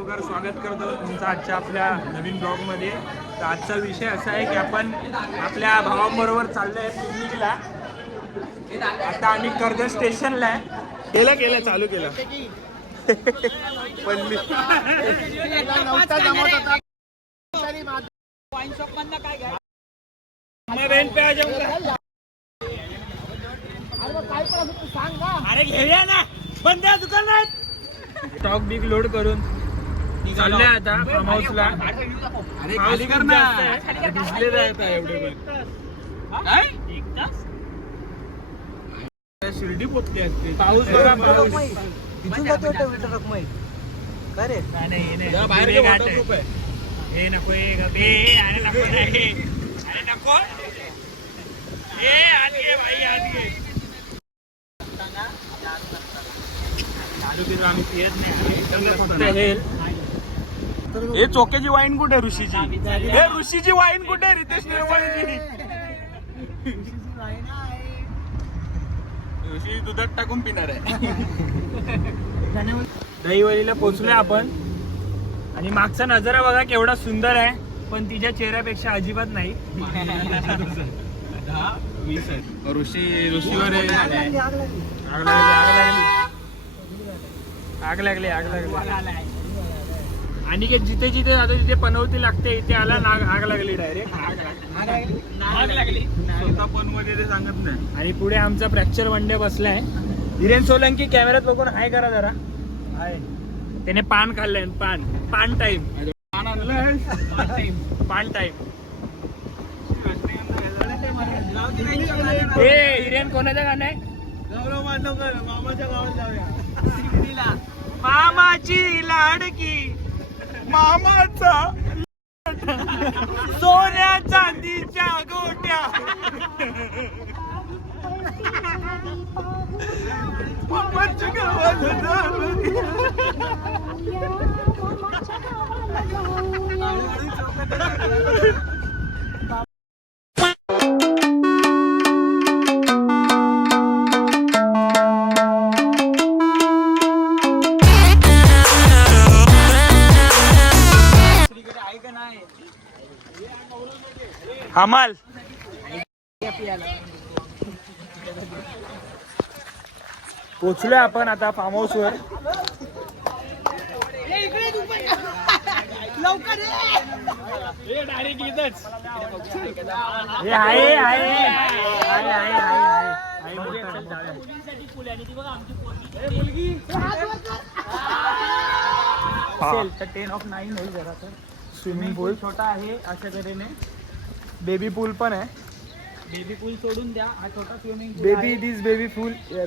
लवकर स्वागत करतो तुमचं आजच्या आपल्या नवीन ब्लॉगमध्ये. तर आजचा विषय असा आहे की आपण आपल्या भावांबरोबर चाललो आहे पिकनिकला. आता आम्ही कर्जत स्टेशनला आहे. केलं चालू केलं पल्ली अरे घेऊया ना, बंद दुकान नाही. स्टॉक बिग लोड करून चाललंय आता फार्म हाऊसला. अरे खाली कर ना, दिसले जात एवढे शिर्डी पोचली असते. पाऊस बघा, पाऊस तिथून जातो रकमाई काय रे बाहेर वाटरप्रूफ आहे. हे नको अरे नको अरे नको भाई आधी आम्ही पियत नाही. हे चोक्याची वाईन कुठे ऋषीची? हे ऋषीची वाईन कुठे? रितेश निर्मळची ऋषी दुधात टाकून पिणार आहे. दहीवलीला पोचलोय आपण आणि मागचा नजारा बघा केवढा सुंदर आहे, पण तिच्या चेहऱ्यापेक्षा अजिबात नाही. ऋषीवर आग लागली आणि जिथे जिथे आता जिथे पनवती लागते इथे आला आग लागली डायरेक्ट. आग लागली स्वतः पण मध्ये ते सांगत नाही. आणि पुढे आमचा फ्रॅक्चर वनडे बसलाय. धीरेन सोलंकी कॅमेऱ्यात बघून हाय करा जरा. हाय. त्याने पान खाल्लंय. पान टाइम. पान आणलं पान टाइम. हे हिरेन कोणाचं गाणं आहे? गौरव मांडवकर. मामाच्या गावात जाऊया. मामाची लाडकी मामाचा सोन्या चांदीच्या गोट्या. मामाच्या गावाला हमाल पोचलोय आपण आता फार्म हाऊस वर. डायरेक्ट इथंच आहे. 10 of 9 होईल जरा. तर स्विमिंग पूल छोटा आहे अशा तऱ्हेने. बेबी पूल पण आहे. बेबी पूल सोडून द्या, हा छोटा swimming pool.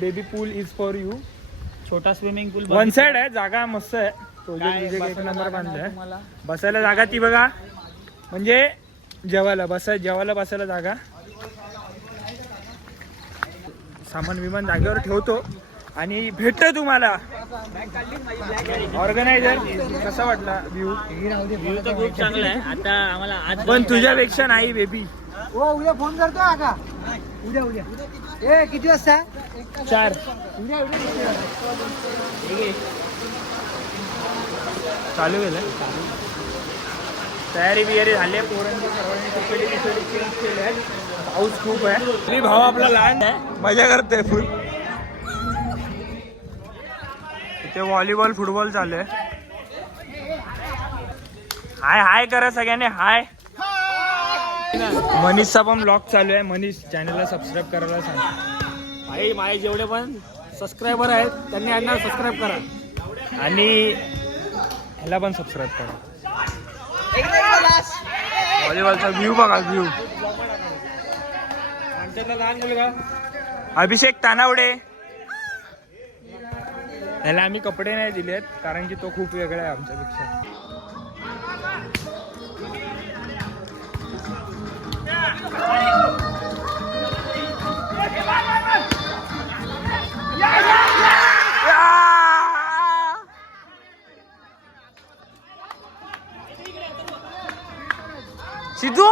Baby pool is for you. छोटा स्विमिंग पूल वन साइड आहे. जागा मस्त आहे. एक नंबर बांधलाय. बसायला जागा ती बघा, म्हणजे जेवायला बसायला जागा. सामान विमान जागेवर ठेवतो आणि भेटतो तुम्हाला. ऑर्गनायझर कसा वाटला व्ह्यू? तर खूप चांगला आहे. आता आम्हाला आज पण तुझ्यापेक्षा नाही बेबी. उद्या फोन करतो का? उद्या किती वाजता? 4. चालू केलं. तयारी बियारी झाली. पोरांची सर्वांनी कपडे चेंज केले. पाऊस खूप आहे. भाऊ आपला लहान आहे, मजा करतोय फुल. इथे व्हॉलीबॉल फुटबॉल चालू आहे. हाय करा सगळ्यांनी. हाय. मनीषचा पण ब्लॉग चालू आहे. मनीष चॅनलला सबस्क्राईब करायला सांग. भाई माझे जेवढे पण सबस्क्रायबर आहेत त्यांनी यांना सबस्क्राईब करा आणि ह्याला पण सबस्क्राईब करा. व्हॉलीबॉलचा व्ह्यू बघा. व्ह्यू लहान मुलगा अभिषेक तानावडे. ह्याला आम्ही कपडे नाही दिलेत कारण की तो खूप वेगळा आहे आमच्यापेक्षा. सिद्धू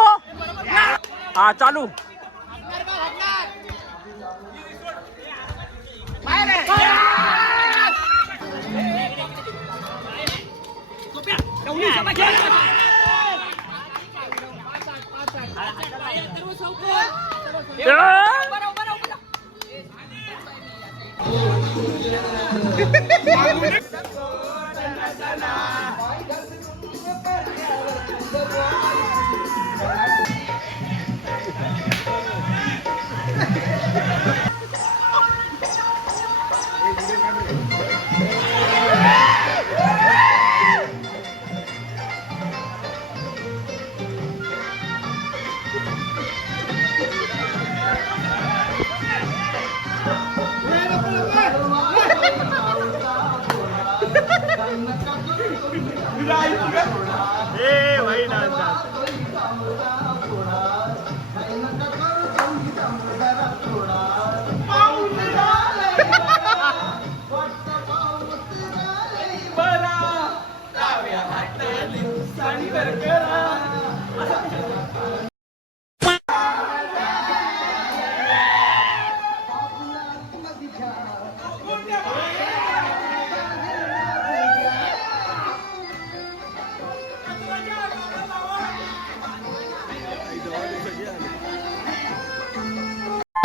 हा चालू.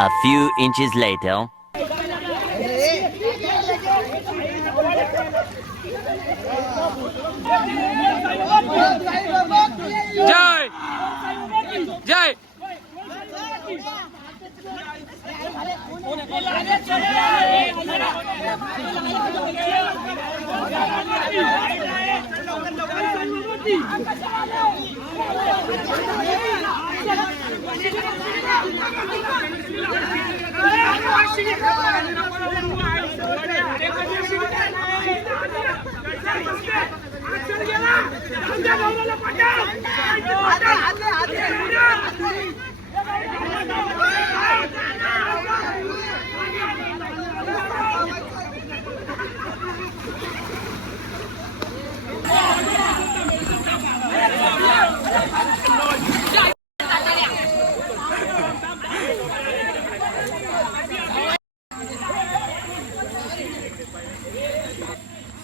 A few inches later. Jai Jai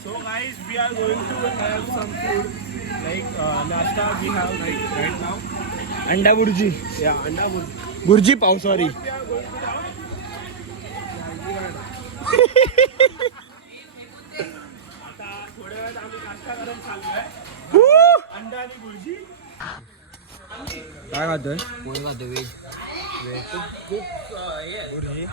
So guys, we are going to have some food like nasta we have right now. Anda burji. Yeah, anda burji. Burji pav, sorry. आता थोड्या वेळात आम्ही नाश्ता करायला चाललोय. अंडा आणि बुर्जी. काय खातोय? कोण खातो वेज? बुर्जी.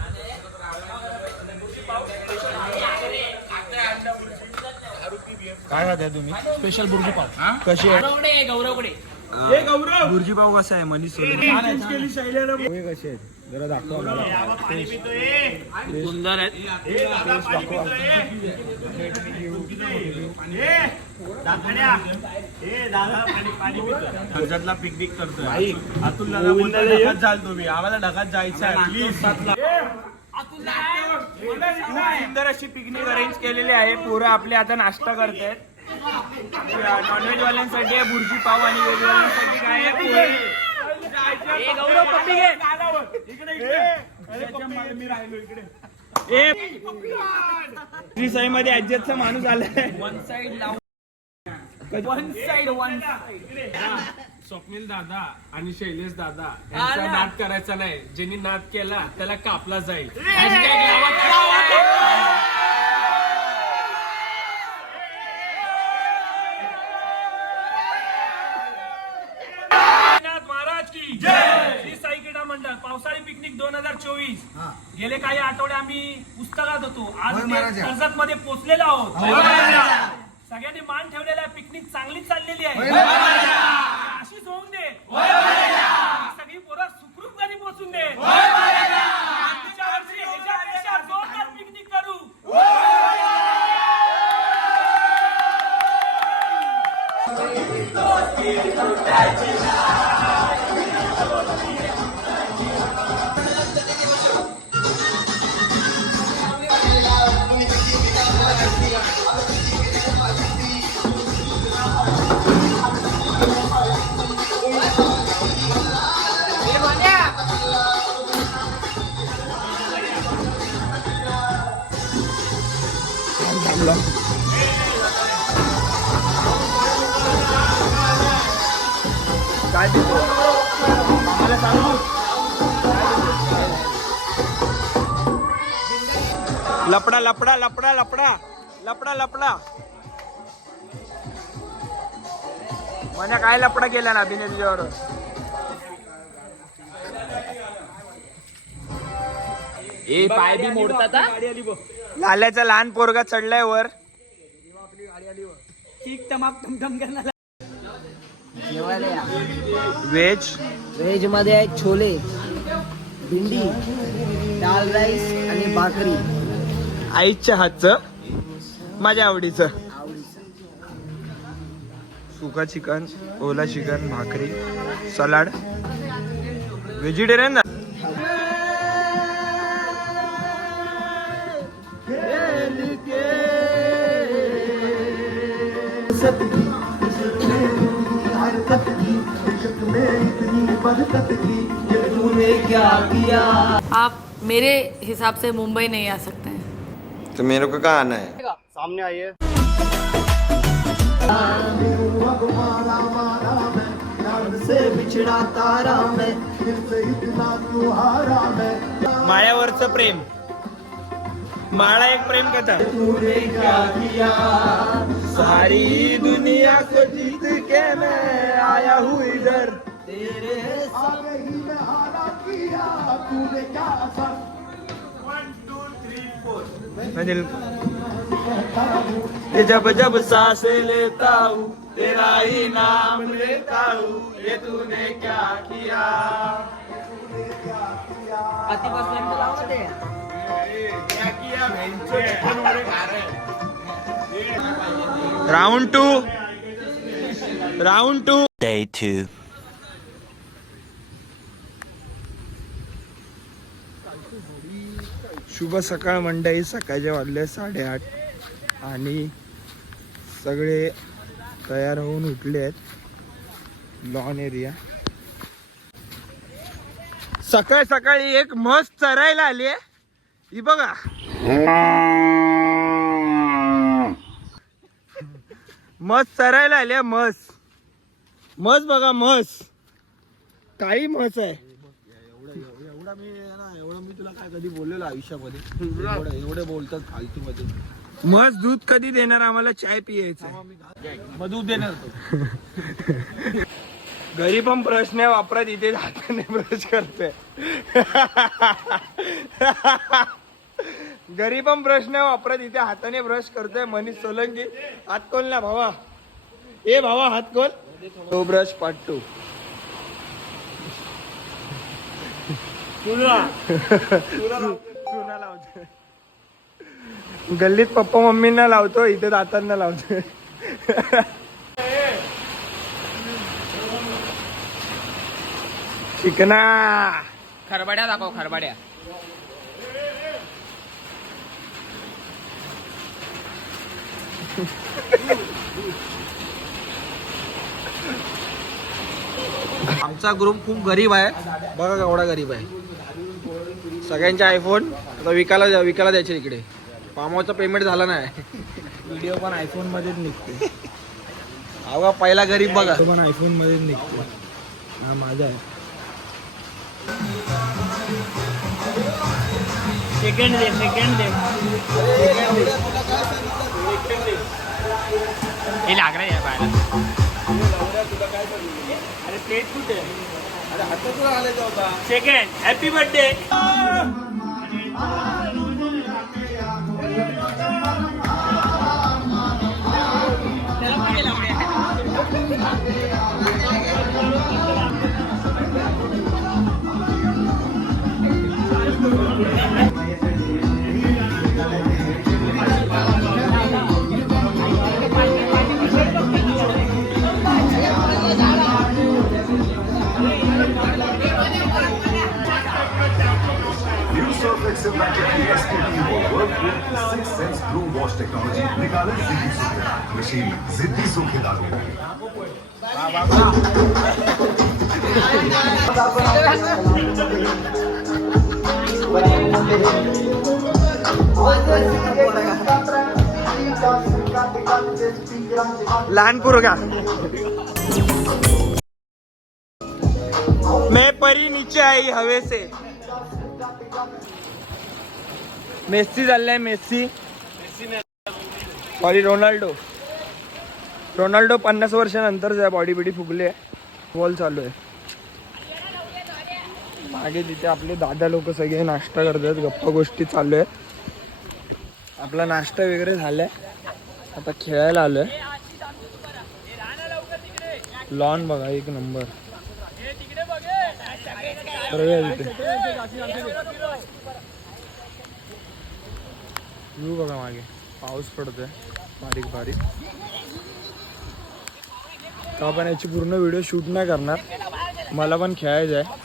काय खाताय तुम्ही? स्पेशल बुर्जी पाव. कशी आहे? गौरवकडे. बुर्जी पाव कसा आहे? मनीष सोलंकी कसे आहेत? जरा दाखवा मला. सुंदर आहेत. कर्जतला पिकनिक करतोय. अतुल दादा जाल तुम्ही. आम्हाला ढगात जायचं आहे. प्लीज सुंदर अशी पिकनिक अरेंज केलेली आहे. पोरं आपले आता नाश्ता करतायत. नॉनव्हेज वाल्यांसाठी आहे बुर्जी पाव आणि व्हेज वाल्यांसाठी काय आहे? गौरव पप्पी घे. मी राहिलो इकडे. साई मध्ये ऍडजस्टचा माणूस आलाय. वन साइड स्वप्नील दादा आणि शैलेश दादा यांचा नाद करायचा नाही. ज्यांनी नाद केला त्याला कापला जाईल. महाराज की जय. श्री साई क्रीडा मंडळ पावसाळी पिकनिक 2024. गेले काही आठवडे आम्ही पुस्तकात होतो. आज कर्जत मध्ये पोहोचलेलो आहोत. सगळ्यांनी मान ठेवलेला पिकनिक चांगली चाललेली आहे. अशीच होऊन दे. सगळी पोरं सुखरूप घरी पोहोचून दे. पुढच्या वर्षी ह्याच्यापेक्षा जोरदार पिकनिक करू. काय देतो मला सांगू लपडा लपडा लपडा लपडा लपडा लपडा म्हणजे काय लपडा केला ना अभिनय तुझ्यावर ए पाय बी मोडतात हा? लाल्याचा लहान पोरगा चढलाय वर ठीक टमाक टमटम करणार जेवायला या व्हेज व्हेज मध्ये आहे छोले भिंडी दाल राईस आणि भाकरी आईच्या हातचं माझ्या आवडीचं सुका चिकन ओला चिकन भाकरी सलाड व्हेजिटेरियन ना आप मेरे हिसाब से मुंबई नहीं आ सकते हैं। तो मेरे को कहाँ आना है सामने आइए बिछड़ा तारा में माळ्यावरचं प्रेम माळा एक प्रेम कथा सारी दुनिया को जीत के मैं आया हूँ इधर ये जब जब सांसें लेता हूँ तेरा ही नाम लेता हूँ ये तूने क्या किया राउंड टू Day 2. शुभ सकाळ मंडळी सकाळचे वाजले 8:30 आणि सगळे तयार होऊन उठले आहेत लॉन एरिया सकाळ सकाळी एक म्हस चरायला आली आहे ही बघा म्हस चरायला आली आहे म्हस बघा म्हस काही म्हस आहे एवढं मी तुला काय कधी बोललेलो आयुष्यामध्ये एवढे बोलतात फालतू मध्ये म्हस दूध कधी देणार आम्हाला चाय पियायचं मग दूध देणार तो घरी पण ब्रश नाही वापरत इथे हाताने ब्रश करते घरी पण ब्रश नाही वापरत इथे हाताने ब्रश करतोय मनीष सोलंकी हात खोल ना भावा ए भावा हात खोल तो ब्रश पाटतो गल्लीत पप्पा मम्मींना लावतो इथे दातांना लावतो चिकना खरबड्या दाखव खरबड्या आमचा ग्रुप खूप गरीब आहे बघा केवढा गरीब आहे सगळ्यांचे आयफोन आता विकायला द्यायचे इकडे पामावचा पेमेंट झाला नाही व्हिडिओ पण आयफोन मध्येच निघते अवघा पहिला गरीब बघा तो पण आयफोन मध्येच निघतो हा माझा आहे सेकंड दे हे लाग रहा है बाहेर अरे प्लेट कुठे सेकंड हॅपी बर्थडे मशीन जिद्दी सूखे दागों लहान पोरगा चिंगारी नीचे आई हवे से. मेस्सी चाललाय मेस्सी. सॉरी रोनाल्डो 50 वर्षानंतर बॉडी बिडी फुगले. बॉल चालू आहे मागे. तिथे आपले दादा लोक सगळे नाश्ता करतात. गप्पा गोष्टी चालू आहे. आपला नाश्ता वगैरे झालाय. आता खेळायला आलोय. लॉन बघा एक नंबर. व्ह्यू बघा मागे. पाऊस पडतोय बारीक बारीक. तर आपण याची पूर्ण व्हिडिओ शूट नाही करणार. मला पण खेळायचं आहे.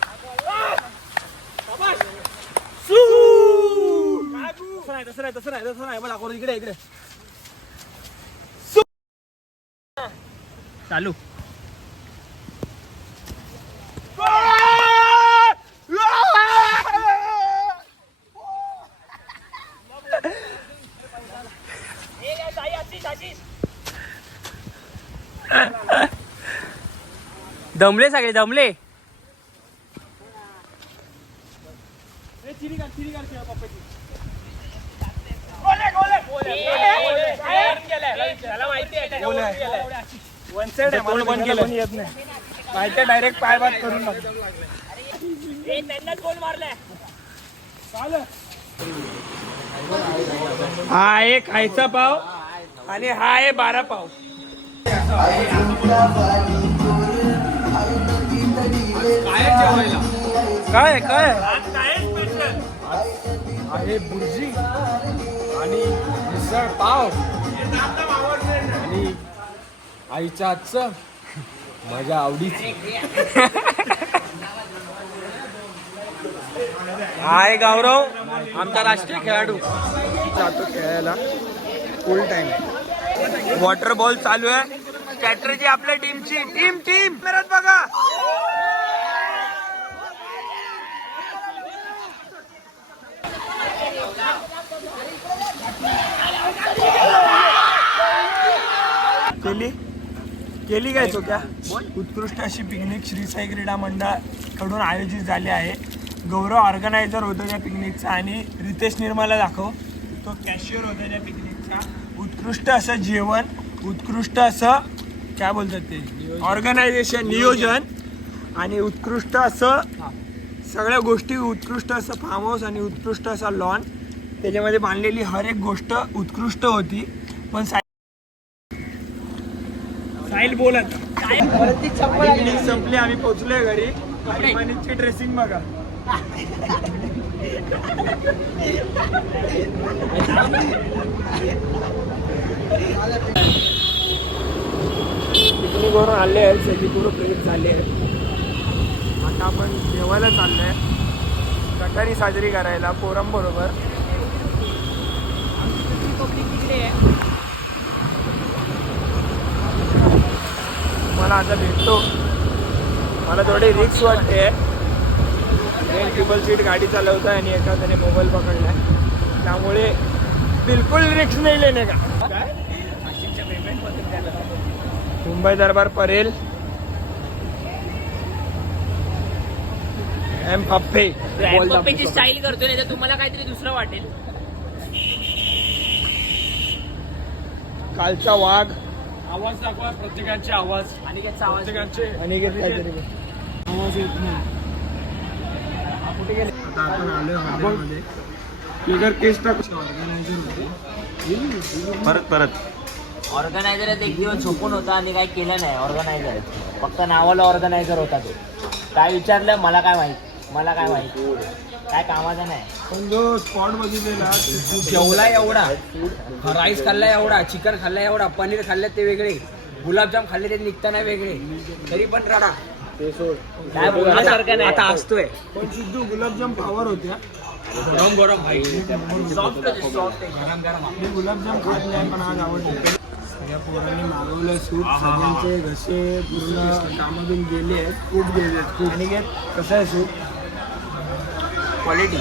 तसं नाही मला इकडे इकडे चालू. दमले सगळे दमले. वन साइड आहे. मला पण केलं येत नाही. माहिती डायरेक्ट पाय बाद करून हा आहे खायचा पाव आणि हा आहे 12 पाव. काय काय आहे बुर्जी आणि मिसळ पाव आणि आईच्या हातचं माझ्या आवडीची. हाय गौरव आमचा राष्ट्रीय खेळाडू. जातो खेळायला फुल टाइम. वॉटर बॉल चालू आहे. स्ट्रॅटर्जी आपल्या टीमची. टीम मेहनत बघा. केली काय चोक्या. उत्कृष्ट अशी पिकनिक श्री साई क्रीडा मंडळ कडून आयोजित झाली आहे. गौरव ऑर्गनायझर होतो त्या पिकनिकचा आणि रितेश निर्मला दाखव तो कॅशियर होता त्या पिकनिकचा. उत्कृष्ट असं जेवण, उत्कृष्ट असं काय बोलतात ते ऑर्गनायझेशन नियोजन आणि उत्कृष्ट असं सगळ्या गोष्टी. उत्कृष्ट असं फार्म हाऊस आणि उत्कृष्ट असा लॉन. त्याच्यामध्ये बांधलेली हर एक गोष्ट उत्कृष्ट होती. पण साहिल बोलत पिकनिक संपली. आम्ही पोहोचलोय घरी. मनीषची ड्रेसिंग बघा. पिकनिकवरून आले आहेत सगळी पूर्ण प्रेरित झाले आहेत. आता आपण जेवायला चाललोय गटारी साजरी करायला पोरांबरोबर. मला आता भेटतो. मला थोडी रिक्स वाटते. ट्रिपल सीट गाडी चालवताय आणि एका त्याने मोबाईल पकडलाय. त्यामुळे बिलकुल रिक्स नाही लेणे का. मुंबई दरबार परेल. एमबाप्पेची स्टाईल करतोय नाही तर तुम्हाला काहीतरी दुसरं वाटेल. कालचा वाघ. आवाज दाखवा प्रत्येकाचे आवाज. अनिकेतचा आवाज. काहीतरी आवाज येत नाही. कुठे गेले. आता आपण आलोय हॉटेलमध्ये. बिगर केस टाकू. परत ऑर्गनायझर एक दिवस झोपून होता आणि काही केलं नाही. ऑर्गनायझर फक्त नावाला ऑर्गनायझर होता तो. काय विचारलं मला काय माहित काय कामाचा नाही. पण जो स्पॉट बघितलेला जेवला एवढा, राईस खाल्ला एवढा, चिकन खाल्ला एवढा, पनीर खाल्ले ते वेगळे, गुलाबजाम खाल्ले ते निघताना वेगळे, तरी पण राडा ते सोड. काय बोलण्यासारखं नाही. आता असतोय. पण सिद्धू गुलाबजाम पावर होत्या. गरम भाई सॉफ्ट मी गुलाबजाम खात नाही पण आज आवडले. सगळ्या पोरांनी मागवलं सूप. सगळ्यांचे घसे पूर्ण कामातून गेले आहेत. खूप गेले आहेत खूप. आणि कसं आहे सूप क्वालिटी.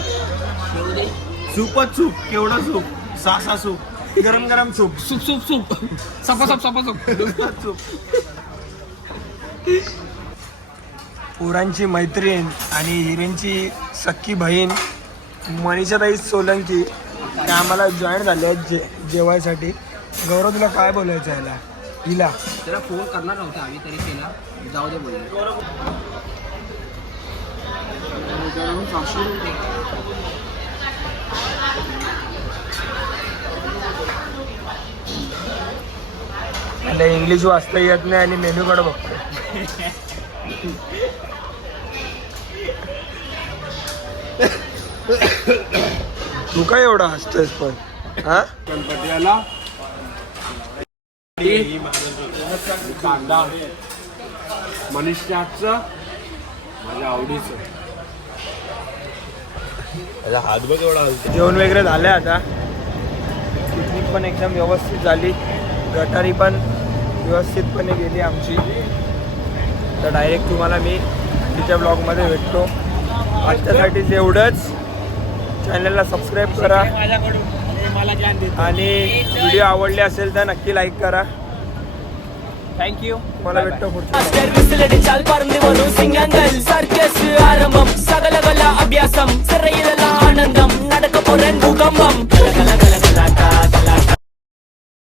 सूपच सूप. केवढं सूप. सासा सूप. गरम सूप. सूप सपा सूप. नुसतंच सूप. पोरांची मैत्रीण आणि हिरेंची सख्खी बहीण मनीषाताई सोलंकी त्या आम्हाला जॉईन झाले आहेत जेवायसाठी. गौरव तुला काय बोलायचं याला हिला? त्याला फोन करणार नव्हता आम्ही तरी केला, जाऊ दे बोलले. मला इंग्लिश वाचता येत नाही आणि मेन्यूकडे बघतो. तू काय एवढा हसतोयस पण? हा गणपतीला कांदा मनीषच्या हातचं माझ्या आवडीचं. जेवण वगैरे झालं आता. पिकनिक पण एकदम व्यवस्थित झाली, गटारी पण व्यवस्थितपणे गेली आमची. तर डायरेक्ट तुम्हाला मी तिच्या ब्लॉगमध्ये भेटतो. आजच्यासाठी एवढंच. चॅनलला सबस्क्राईब करा आणि व्हिडिओ आवडले असेल तर नक्की लाईक करा. थँक्यू. मला भेटतो पुढच्या. ஆனந்தம் நடக்க போறேன் பூகம்பம்